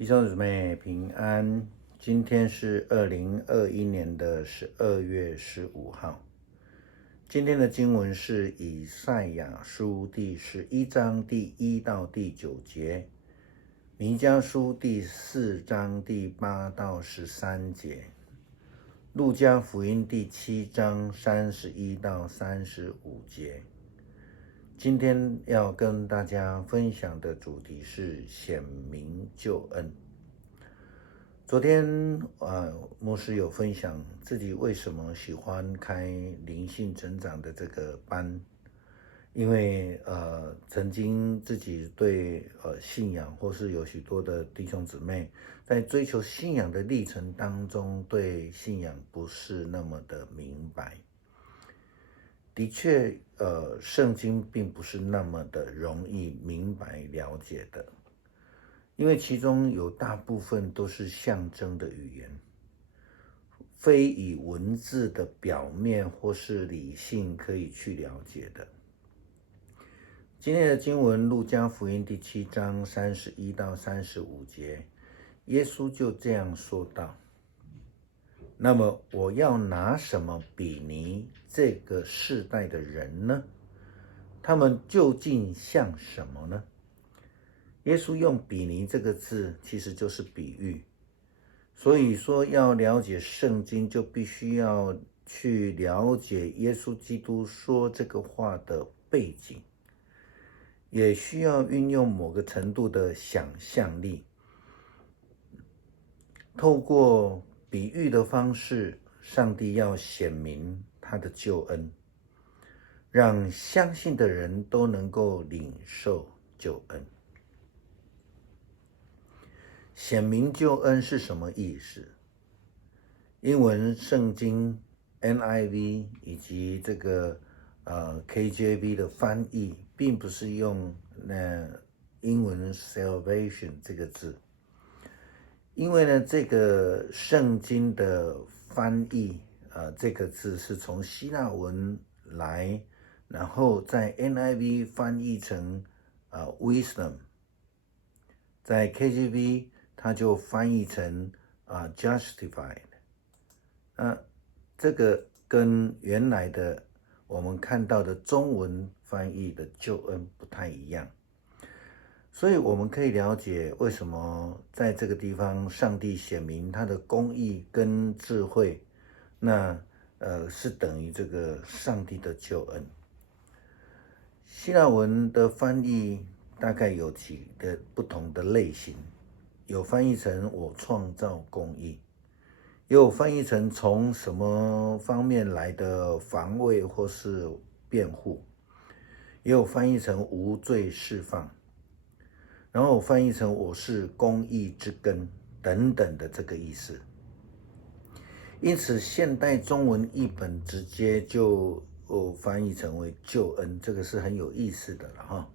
弟兄姊妹平安，今天是2021年的12月15号。今天的经文是以赛亚书第11章第1到第9节，弥迦书第4章第8到13节，路加福音第7章31到35节。今天要跟大家分享的主题是显明救恩。昨天牧师有分享自己为什么喜欢开灵性成长的这个班，因为曾经自己对信仰，或是有许多的弟兄姊妹在追求信仰的历程当中，对信仰不是那么的明白。的确，圣经并不是那么的容易明白了解的，因为其中有大部分都是象征的语言，非以文字的表面或是理性可以去了解的。今天的经文，路加福音第7章31到35节，耶稣就这样说道：那么我要拿什么比拟这个世代的人呢？他们究竟像什么呢？耶稣用比拟这个字，其实就是比喻。所以说要了解圣经，就必须要去了解耶稣基督说这个话的背景，也需要运用某个程度的想象力，透过比喻的方式，上帝要显明他的救恩，让相信的人都能够领受救恩。显明救恩是什么意思？英文圣经 NIV 以及这个KJV 的翻译，并不是用英文 salvation 这个字，因为呢，这个圣经的翻译这个字是从希腊文来，然后在 NIV 翻译成wisdom， 在 KJV 它就翻译成justified。这个跟原来的我们看到的中文翻译的救恩不太一样，所以我们可以了解为什么在这个地方上帝显明他的公义跟智慧，那是等于这个上帝的救恩。希腊文的翻译大概有几个不同的类型，有翻译成我创造公义，也有翻译成从什么方面来的防卫或是辩护，也有翻译成无罪释放，然后翻译成我是公义之根等等的这个意思。因此现代中文译本直接就翻译成为救恩，这个是很有意思的了哈。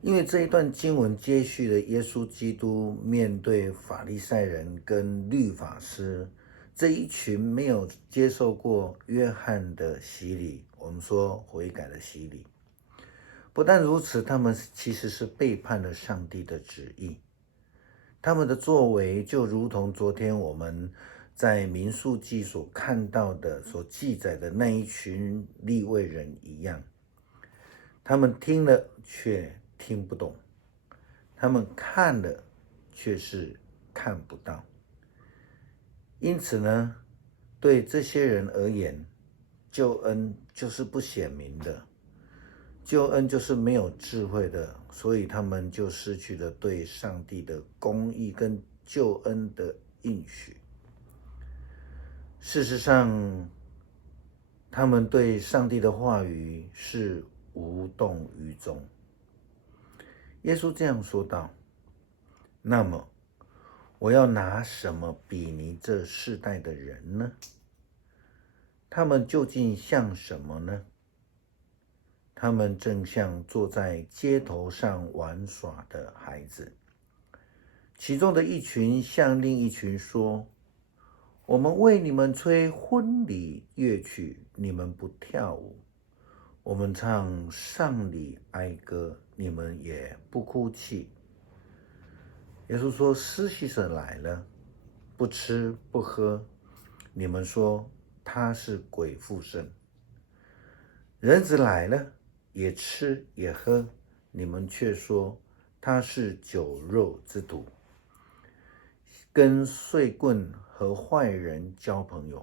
因为这一段经文接续了耶稣基督面对法利赛人跟律法师这一群没有接受过约翰的洗礼，我们说悔改的洗礼。不但如此，他们其实是背叛了上帝的旨意，他们的作为就如同昨天我们在民数记所看到的所记载的那一群利未人一样，他们听了却听不懂，他们看了却是看不到。因此呢，对这些人而言，救恩就是不显明的，救恩就是没有智慧的，所以他们就失去了对上帝的公义跟救恩的应许。事实上，他们对上帝的话语是无动于衷。耶稣这样说道：那么我要拿什么比拟这世代的人呢？他们究竟像什么呢？他们正像坐在街头上玩耍的孩子，其中的一群向另一群说：我们为你们吹婚礼乐曲，你们不跳舞；我们唱丧礼哀歌，你们也不哭泣。耶稣说，施洗者来了，不吃不喝，你们说他是鬼附身；人子来了，也吃也喝，你们却说他是酒肉之徒，跟睡棍和坏人交朋友。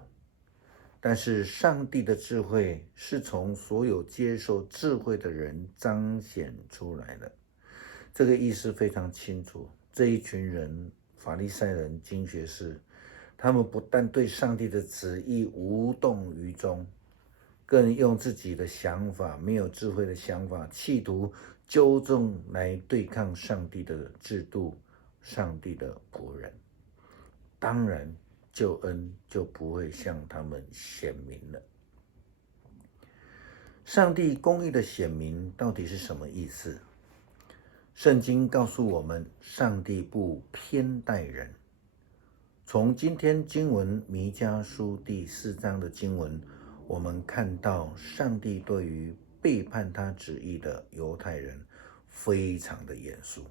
但是上帝的智慧是从所有接受智慧的人彰显出来的。这个意思非常清楚。这一群人，法利赛人、经学士，他们不但对上帝的旨意无动于衷，更用自己的想法，没有智慧的想法，企图纠正来对抗上帝的制度、上帝的仆人。当然，救恩就不会向他们显明了。上帝公义的显明到底是什么意思？圣经告诉我们，上帝不偏待人。从今天经文弥迦书第4章的经文，我们看到上帝对于背叛他旨意的犹太人非常的严肃。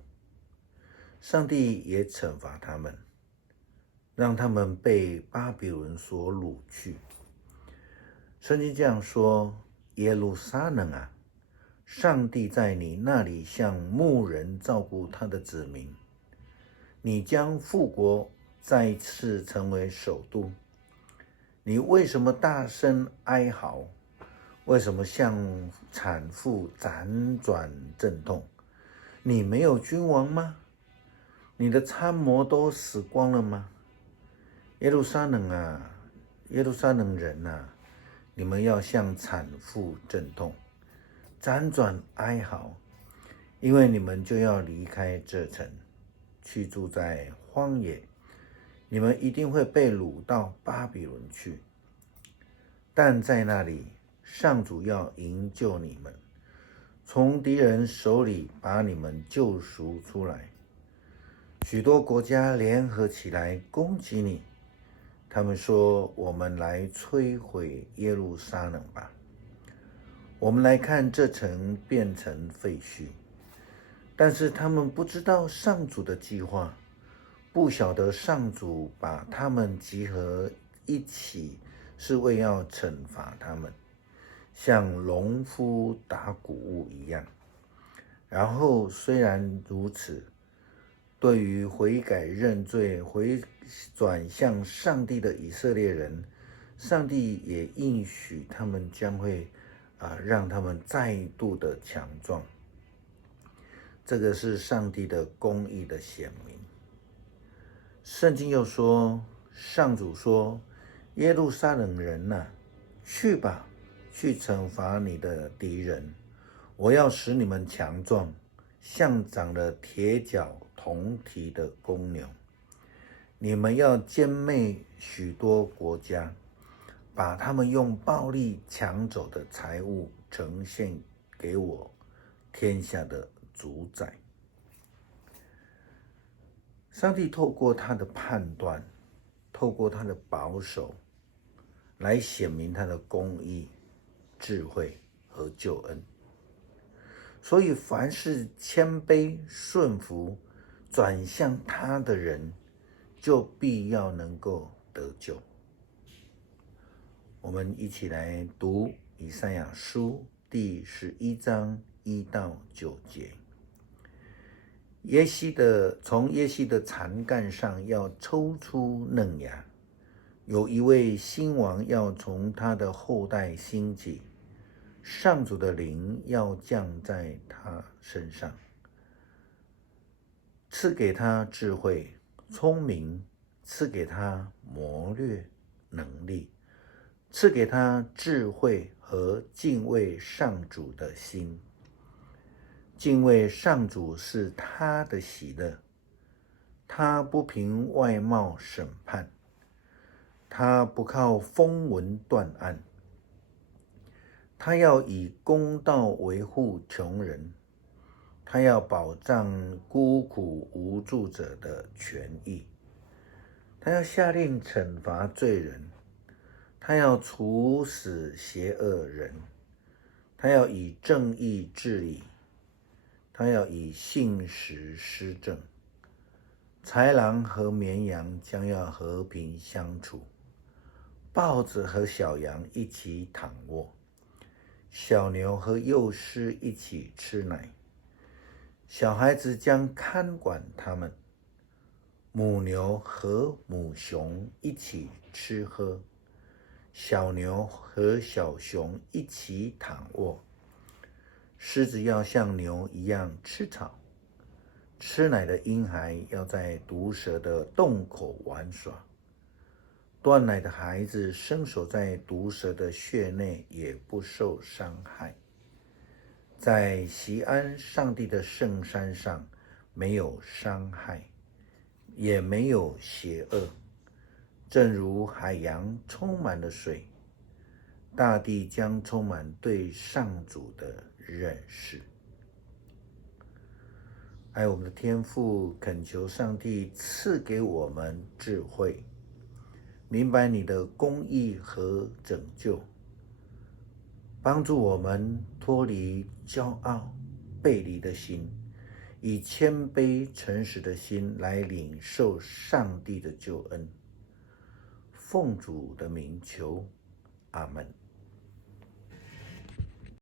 上帝也惩罚他们，让他们被巴比伦所掳去。圣经这样说：耶路撒冷啊，上帝在你那里像牧人照顾他的子民，你将复国再一次成为首都。你为什么大声哀嚎？为什么像产妇辗转阵痛？你没有君王吗？你的参谋都死光了吗？耶路撒冷啊，耶路撒冷人啊，你们要像产妇阵痛，辗转哀嚎，因为你们就要离开这城，去住在荒野。你们一定会被掳到巴比伦去，但在那里，上主要营救你们，从敌人手里把你们救赎出来。许多国家联合起来攻击你，他们说：我们来摧毁耶路撒冷吧，我们来看这城变成废墟。但是他们不知道上主的计划，不晓得上主把他们集合一起是为要惩罚他们，像农夫打谷物一样。然后虽然如此，对于悔改认罪、回转向上帝的以色列人，上帝也应许他们将会让他们再度的强壮。这个是上帝的公义的显明。圣经又说，上主说：耶路撒冷人啊，去吧，去惩罚你的敌人。我要使你们强壮，像长了铁角铜蹄的公牛。你们要歼灭许多国家，把他们用暴力抢走的财物呈现给我天下的主宰。上帝透过他的判断，透过他的保守，来显明他的公义、智慧和救恩。所以凡是谦卑顺服转向他的人，就必要能够得救。我们一起来读以赛亚书第11章1到9节。从耶西的残干上要抽出嫩芽，有一位新王要从他的后代兴起，上主的灵要降在他身上，赐给他智慧、聪明，赐给他谋略、能力，赐给他智慧和敬畏上主的心。敬畏上主是他的喜乐，他不凭外貌审判，他不靠风闻断案，他要以公道维护穷人，他要保障孤苦无助者的权益，他要下令惩罚罪人，他要处死邪恶人，他要以正义治理，他要以信实施政，豺狼和绵羊将要和平相处，豹子和小羊一起躺卧，小牛和幼狮一起吃奶，小孩子将看管它们，母牛和母熊一起吃喝，小牛和小熊一起躺卧，狮子要像牛一样吃草，吃奶的婴孩要在毒蛇的洞口玩耍，断奶的孩子伸手在毒蛇的穴内也不受伤害。在锡安上帝的圣山上，没有伤害，也没有邪恶，正如海洋充满了水，大地将充满对上主的认识。爱我们的天父，恳求上帝赐给我们智慧，明白你的公义和拯救，帮助我们脱离骄傲背离的心，以谦卑诚实的心来领受上帝的救恩。奉主的名求，阿们。